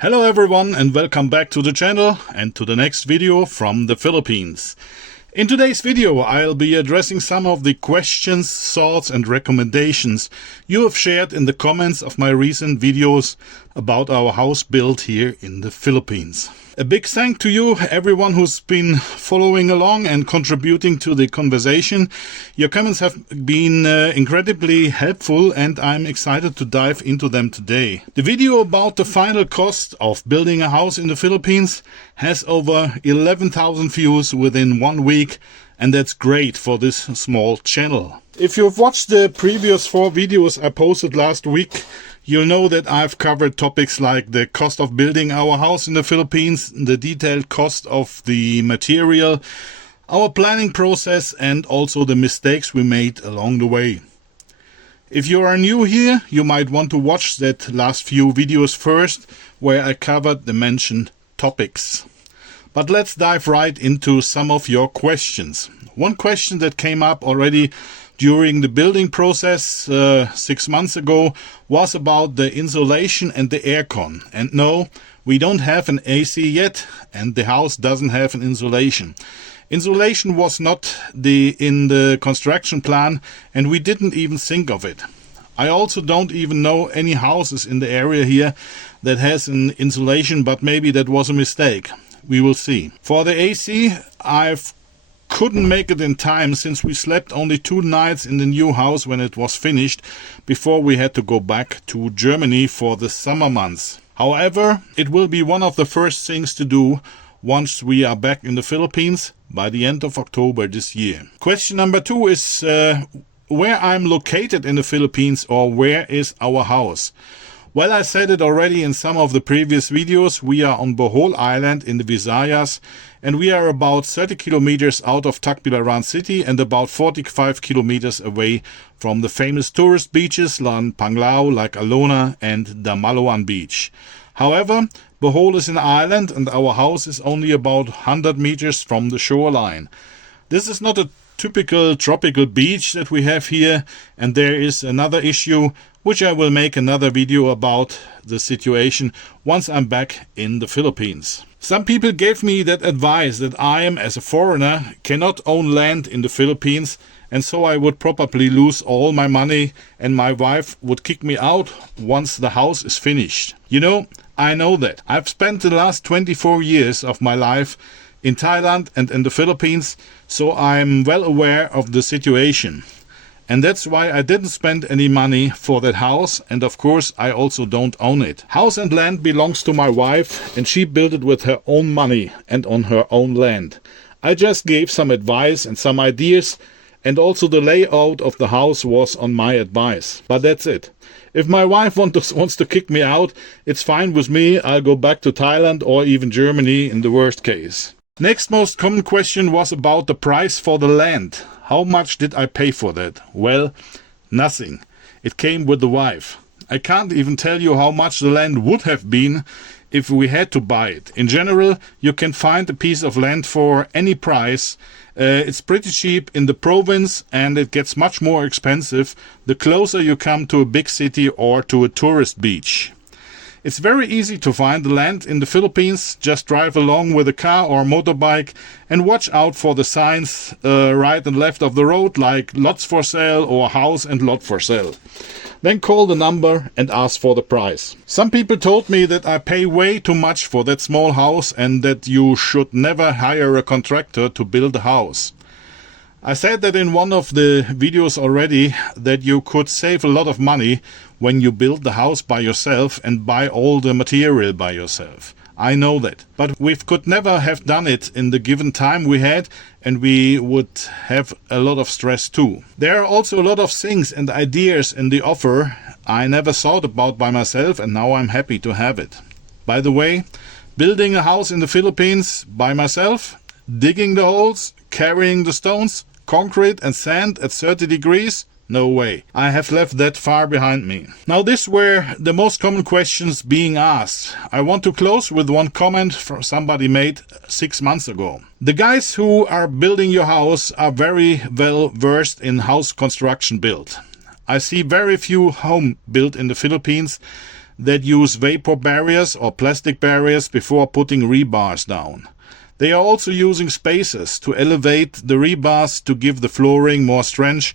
Hello everyone and welcome back to the channel and to the next video from the Philippines. In today's video I'll be addressing some of the questions, thoughts and recommendations you have shared in the comments of my recent videos about our house build here in the Philippines. A big thank to you, everyone who's been following along and contributing to the conversation. Your comments have been incredibly helpful and I'm excited to dive into them today. The video about the final cost of building a house in the Philippines has over 11,000 views within 1 week, and that's great for this small channel. If you've watched the previous 4 videos I posted last week, you'll know that I've covered topics like the cost of building our house in the Philippines, the detailed cost of the material, our planning process, and also the mistakes we made along the way. If you are new here, you might want to watch that last few videos first, where I covered the mentioned topics. But let's dive right into some of your questions. One question that came up already during the building process 6 months ago was about the insulation and the aircon. And no, we don't have an AC yet, and the house doesn't have an insulation. Insulation was not in the construction plan, and we didn't even think of it. I also don't even know any houses in the area here that has an insulation, but maybe that was a mistake. We will see. For the AC, couldn't make it in time since we slept only 2 nights in the new house when it was finished before we had to go back to Germany for the summer months. However, it will be one of the first things to do once we are back in the Philippines by the end of October this year. Question number 2 is where I'm located in the Philippines, or where is our house? Well, I said it already in some of the previous videos. We are on Bohol Island in the Visayas, and we are about 30 kilometers out of Tacbilaran city and about 45 kilometers away from the famous tourist beaches like Panglao, like Alona and Damalawan Beach. However, Bohol is an island and our house is only about 100 meters from the shoreline. This is not a typical tropical beach that we have here, and there is another issue which I will make another video about the situation once I'm back in the Philippines. Some people gave me that advice that I, as a foreigner, cannot own land in the Philippines, and so I would probably lose all my money and my wife would kick me out once the house is finished. You know, I know that. I've spent the last 24 years of my life in Thailand and in the Philippines, so I'm well aware of the situation. And that's why I didn't spend any money for that house, and of course I also don't own it. House and land belongs to my wife, and she built it with her own money and on her own land. I just gave some advice and some ideas, and also the layout of the house was on my advice. But that's it. If my wife wants to kick me out, it's fine with me. I'll go back to Thailand or even Germany in the worst case. Next most common question was about the price for the land. How much did I pay for that? Well, nothing. It came with the wife. I can't even tell you how much the land would have been if we had to buy it. In general, you can find a piece of land for any price. It's pretty cheap in the province, and it gets much more expensive the closer you come to a big city or to a tourist beach. It's very easy to find the land in the Philippines. Just drive along with a car or motorbike and watch out for the signs right and left of the road, like lots for sale or house and lot for sale. Then call the number and ask for the price. Some people told me that I pay way too much for that small house and that you should never hire a contractor to build a house. I said that in one of the videos already, that you could save a lot of money when you build the house by yourself and buy all the material by yourself. I know that. But we could never have done it in the given time we had, and we would have a lot of stress too. There are also a lot of things and ideas in the offer I never thought about by myself, and now I'm happy to have it. By the way, building a house in the Philippines by myself, digging the holes, carrying the stones, concrete and sand at 30 degrees? No way. I have left that far behind me. Now, these were the most common questions being asked. I want to close with one comment somebody made 6 months ago. The guys who are building your house are very well versed in house construction build. I see very few homes built in the Philippines that use vapor barriers or plastic barriers before putting rebars down. They are also using spacers to elevate the rebars to give the flooring more strength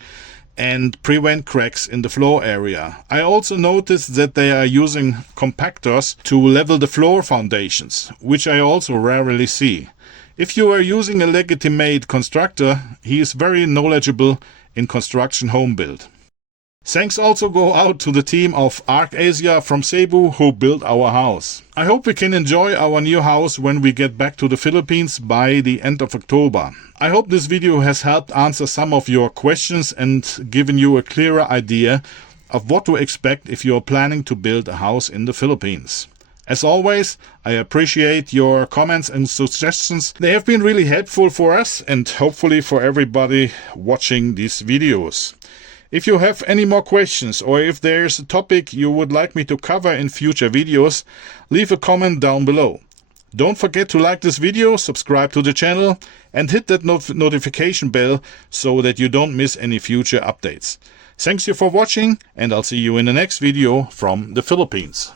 and prevent cracks in the floor area. I also noticed that they are using compactors to level the floor foundations, which I also rarely see. If you are using a legitimate constructor, he is very knowledgeable in construction home build. Thanks also go out to the team of Arc Asia from Cebu who built our house. I hope we can enjoy our new house when we get back to the Philippines by the end of October. I hope this video has helped answer some of your questions and given you a clearer idea of what to expect if you are planning to build a house in the Philippines. As always, I appreciate your comments and suggestions. They have been really helpful for us and hopefully for everybody watching these videos. If you have any more questions or if there's a topic you would like me to cover in future videos, leave a comment down below. Don't forget to like this video, subscribe to the channel and hit that notification bell so that you don't miss any future updates. Thanks you for watching and I'll see you in the next video from the Philippines.